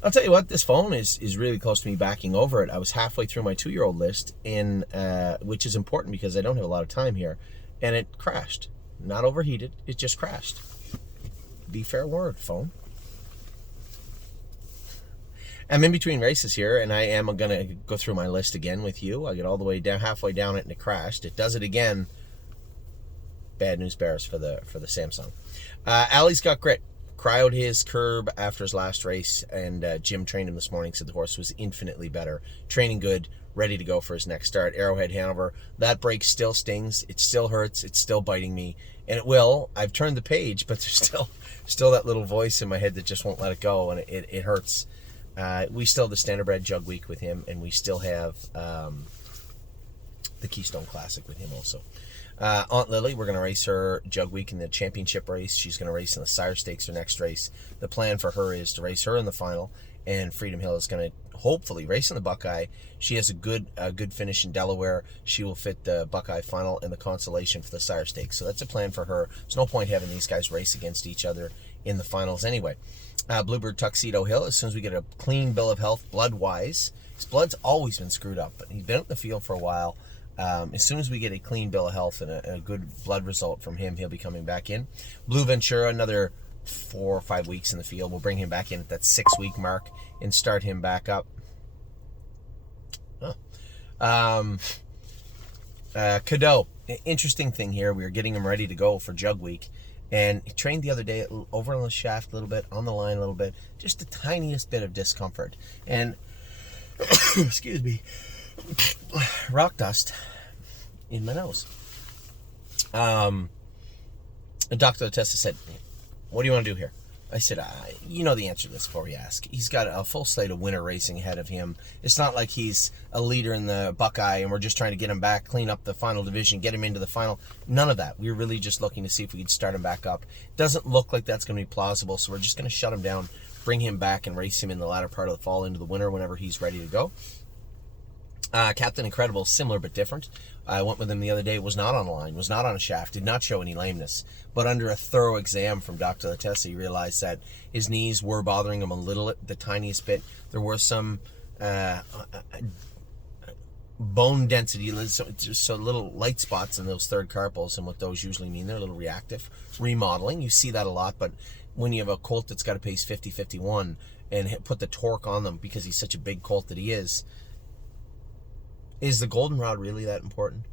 I'll tell you what, this phone is really close to me backing over it. I was halfway through my 2-year-old list, which is important because I don't have a lot of time here, and it crashed. Not overheated, it just crashed. Be fair word, phone. I'm in between races here, and I am going to go through my list again with you. I get all the way down, halfway down it, and it crashed. It does it again. Bad news bears for the Samsung. Ali's got grit. Cryoed his curb after his last race, and Jim trained him this morning, said the horse was infinitely better. Training good, ready to go for his next start. Arrowhead Hanover, that break still stings. It still hurts. It's still biting me. And it will. I've turned the page, but there's still that little voice in my head that just won't let it go, and it hurts. We still have the Standardbred Jug Week with him, and we still have the Keystone Classic with him also. Aunt Lily, we're going to race her Jug Week in the championship race. She's going to race in the Sire Stakes her next race. The plan for her is to race her in the final, and Freedom Hill is going to hopefully race in the Buckeye. She has a good finish in Delaware. She will fit the Buckeye final and the consolation for the Sire Stakes. So that's a plan for her. There's no point having these guys race against each other in the finals anyway. Bluebird Tuxedo Hill, as soon as we get a clean bill of health, blood-wise. His blood's always been screwed up, but he's been out in the field for a while. As soon as we get a clean bill of health and a good blood result from him, he'll be coming back in. Blue Ventura, another 4 or 5 weeks in the field. We'll bring him back in at that 6-week mark and start him back up. Cadeau, interesting thing here. We were getting him ready to go for Jug Week, and he trained the other day over on the shaft a little bit, on the line a little bit, just the tiniest bit of discomfort. And, excuse me, rock dust in my nose. And Dr. Latessa said, what do you want to do here? I said, you know the answer to this before we ask. He's got a full slate of winter racing ahead of him. It's not like he's a leader in the Buckeye and we're just trying to get him back, clean up the final division, get him into the final. None of that. We're really just looking to see if we could start him back up. Doesn't look like that's going to be plausible, so we're just going to shut him down, bring him back, and race him in the latter part of the fall into the winter whenever he's ready to go. Captain Incredible, similar but different. I went with him the other day, was not on a line, was not on a shaft, did not show any lameness. But under a thorough exam from Dr. Latessa, he realized that his knees were bothering him a little, the tiniest bit. There were some bone density, so little light spots in those third carpals, and what those usually mean, they're a little reactive. Remodeling, you see that a lot, but when you have a colt that's got to pace 50-51 and put the torque on them because he's such a big colt that he is the goldenrod really that important?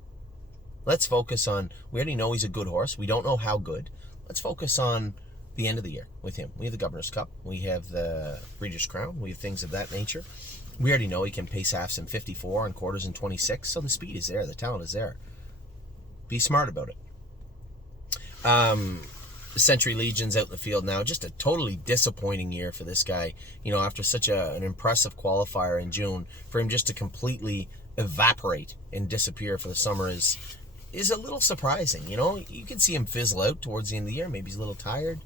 Let's focus on, we already know he's a good horse. We don't know how good. Let's focus on the end of the year with him. We have the Governor's Cup. We have the Breeders' Crown. We have things of that nature. We already know he can pace halves in 54 and quarters in 26, so the speed is there. The talent is there. Be smart about it. Century Legion's out in the field now. Just a totally disappointing year for this guy. You know, after such an impressive qualifier in June, for him just to completely evaporate and disappear for the summer is a little surprising. You know, you can see him fizzle out towards the end of the year. Maybe he's a little tired,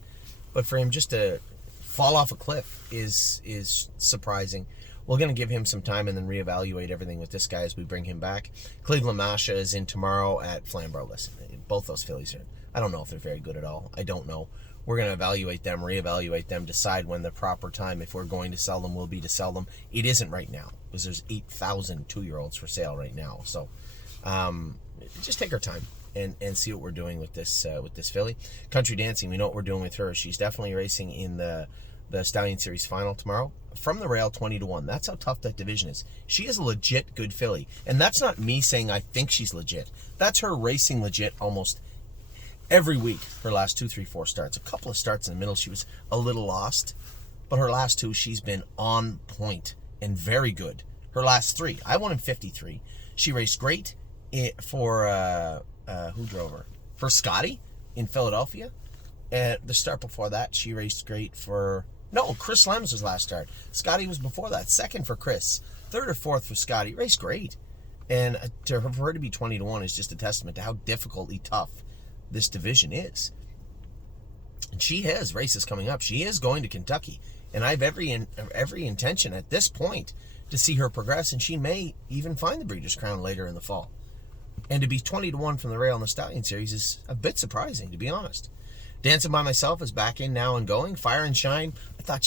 but for him just to fall off a cliff is surprising. We're going to give him some time and then reevaluate everything with this guy as we bring him back. Cleveland Masha is in tomorrow at Flamborough. Listen, both those fillies are, I don't know if they're very good at all. I don't know. We're going to evaluate them, reevaluate them, decide when the proper time, if we're going to sell them, will be to sell them. It isn't right now, because there's 8,000 2-year-olds for sale right now. So just take our time and see what we're doing with this filly. Country Dancing, we know what we're doing with her. She's definitely racing in the Stallion Series final tomorrow. From the rail, 20-1. That's how tough that division is. She is a legit good filly. And that's not me saying I think she's legit. That's her racing legit almost every week. Her last 2, 3, 4 starts. A couple of starts in the middle, she was a little lost. But her last 2, she's been on point and very good. Her last 3, I won in 53. She raced great for, who drove her? For Scotty in Philadelphia. And the start before that, she raced great for... No, Chris Lems was last start. Scotty was before that. Second for Chris. Third or fourth for for raced great. And for her to be 20-1 is just a testament to how difficultly tough this division is. And she has races coming up. She is going to Kentucky. And I have every intention at this point to see her progress. And she may even find the Breeders' Crown later in the fall. And to be 20-1 from the rail in the Stallion Series is a bit surprising, to be honest. Dancing by Myself is back in now and going. Fire and Shine, I thought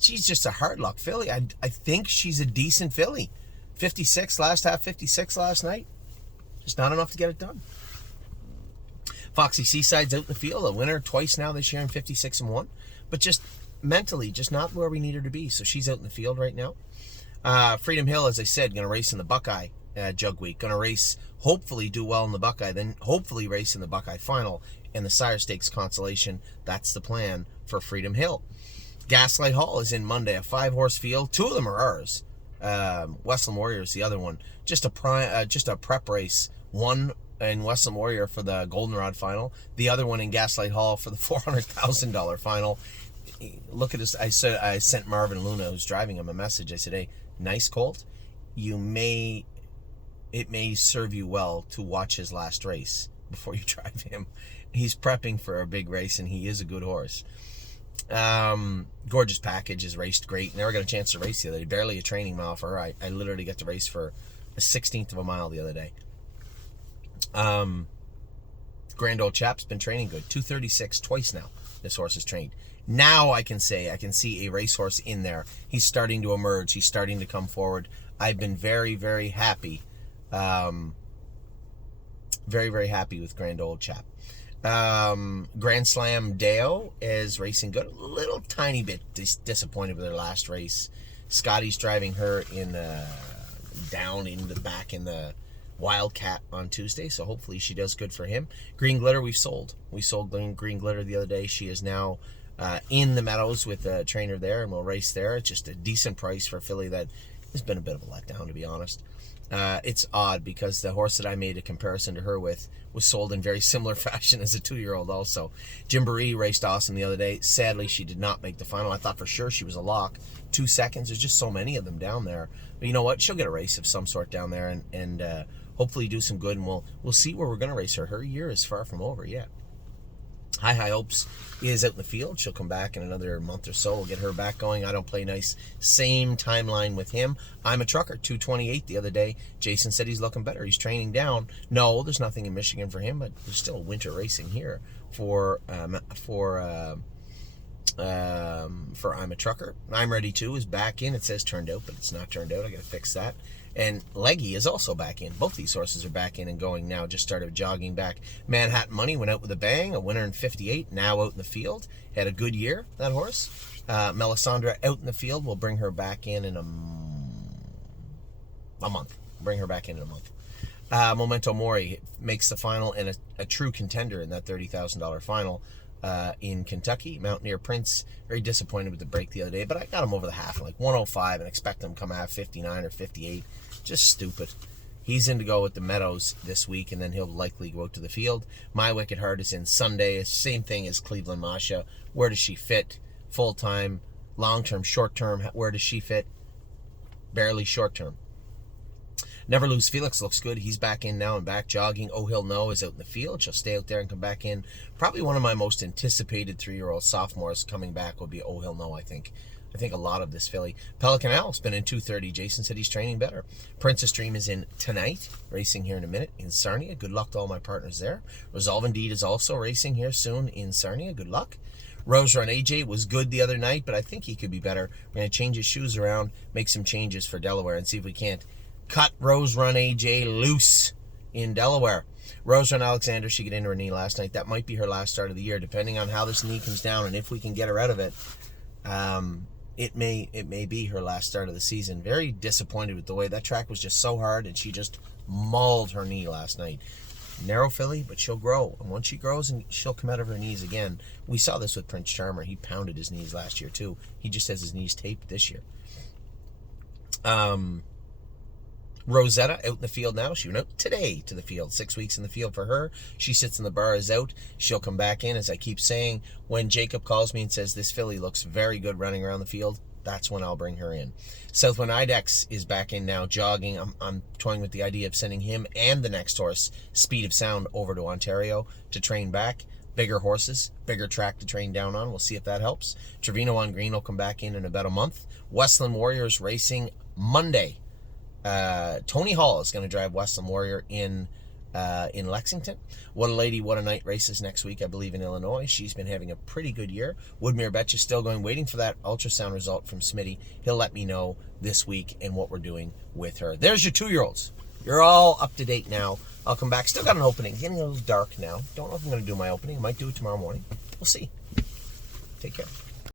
she's just a hard luck filly. I think she's a decent filly. 56 last half, 56 last night. Just not enough to get it done. Foxy Seaside's out in the field, a winner twice now this year in 56-1, but just mentally, just not where we need her to be. So she's out in the field right now. Freedom Hill, as I said, going to race in the Buckeye Jug Week. Going to race, hopefully do well in the Buckeye, then hopefully race in the Buckeye Final and the Sire Stakes Consolation. That's the plan for Freedom Hill. Gaslight Hall is in Monday, a 5-horse field. 2 of them are ours. Westland Warrior is the other one. Just a prep race. One in Westland Warrior for the Goldenrod Final. The other one in Gaslight Hall for the $400,000 final. Look at this. I sent Marvin Luna, who's driving him, a message. I said, hey, nice colt. It may serve you well to watch his last race before you drive him. He's prepping for a big race, and he is a good horse. Gorgeous Package is raced great. Never got a chance to race the other day. Barely a training mile for her. I literally got to race for a 16th of a mile the other day. Grand Old Chap's been training good. 236 twice now. This horse is trained. Now I can see a racehorse in there. He's starting to emerge. He's starting to come forward. I've been very, very happy. Very, very happy with Grand Old Chap. Grand Slam Deo is racing good. A little tiny bit disappointed with her last race. Scotty's driving her in down in the back in the Wildcat on Tuesday, so hopefully she does good for him. Green Glitter we sold. We sold Green Glitter the other day. She is now in the Meadows with the trainer there, and we'll race there. It's just a decent price for a filly that has been a bit of a letdown, to be honest. It's odd because the horse that I made a comparison to her with was sold in very similar fashion as a 2-year-old also. Gymboree raced awesome the other day. Sadly, she did not make the final. I thought for sure she was a lock. 2 seconds. There's just so many of them down there. But you know what? She'll get a race of some sort down there and hopefully do some good, and we'll see where we're going to race her. Her year is far from over yet. High Hopes is out in the field. She'll come back in another month or so. We'll get her back going. I Don't Play Nice. Same timeline with him. I'm a Trucker, 228 the other day. Jason said he's looking better. He's training down. No, there's nothing in Michigan for him, but there's still winter racing here for I'm a Trucker. I'm Ready Too is back in. It says turned out, but it's not turned out. I got to fix that. And Leggy is also back in. Both these horses are back in and going now. Just started jogging back. Manhattan Money went out with a bang. A winner in 58. Now out in the field. Had a good year, that horse. Melisandre out in the field. We'll bring her back in a month. Bring her back in a month. Memento Mori makes the final and a true contender in that $30,000 final in Kentucky. Mountaineer Prince, very disappointed with the break the other day, but I got him over the half, like 105, and expect him to come out 59 or 58. Just stupid. He's in to go with the Meadows this week, and then he'll likely go out to the field. My Wicked Heart is in Sunday. Same thing as Cleveland Masha. Where does she fit? Full-time, long-term, short-term. Where does she fit? Barely short-term. Never Lose Felix looks good. He's back in now and back jogging. Oh He'll Know is out in the field. She'll stay out there and come back in. Probably one of my most anticipated 3-year-old sophomores coming back will be Oh He'll Know, I think. I think a lot of this filly. Pelican Owl's been in 230. Jason said he's training better. Princess Dream is in tonight, racing here in a minute in Sarnia. Good luck to all my partners there. Resolve Indeed is also racing here soon in Sarnia. Good luck. Rose Run AJ was good the other night, but I think he could be better. We're going to change his shoes around, make some changes for Delaware, and see if we can't cut Rose Run AJ loose in Delaware. Rose Run Alexander, she got into her knee last night. That might be her last start of the year, depending on how this knee comes down and if we can get her out of it. It may be her last start of the season. Very disappointed with the way that track was just so hard, and she just mauled her knee last night. Narrow filly, but she'll grow. And once she grows, and she'll come out of her knees again. We saw this with Prince Charmer. He pounded his knees last year too. He just has his knees taped this year. Rosetta out in the field now. She went out today to the field. 6 weeks in the field for her. She sits in the bar, is out. She'll come back in, as I keep saying. When Jacob calls me and says this filly looks very good running around the field, that's when I'll bring her in. Southwind Idex is back in now, jogging. I'm toying with the idea of sending him and the next horse, Speed of Sound, over to Ontario to train back. Bigger horses, bigger track to train down on. We'll see if that helps. Trevino on Green will come back in about a month. Westland Warriors racing Monday. Tony Hall is going to drive Westland Warrior in in Lexington. What a Lady, What a Night races next week, I believe, in Illinois. She's been having a pretty good year. Woodmere Betch is still going, waiting for that ultrasound result from Smitty. He'll let me know this week and what we're doing with her. There's your 2-year-olds. You're all up to date now. I'll come back. Still got an opening. Getting a little dark now. Don't know if I'm going to do my opening. I might do it tomorrow morning. We'll see. Take care.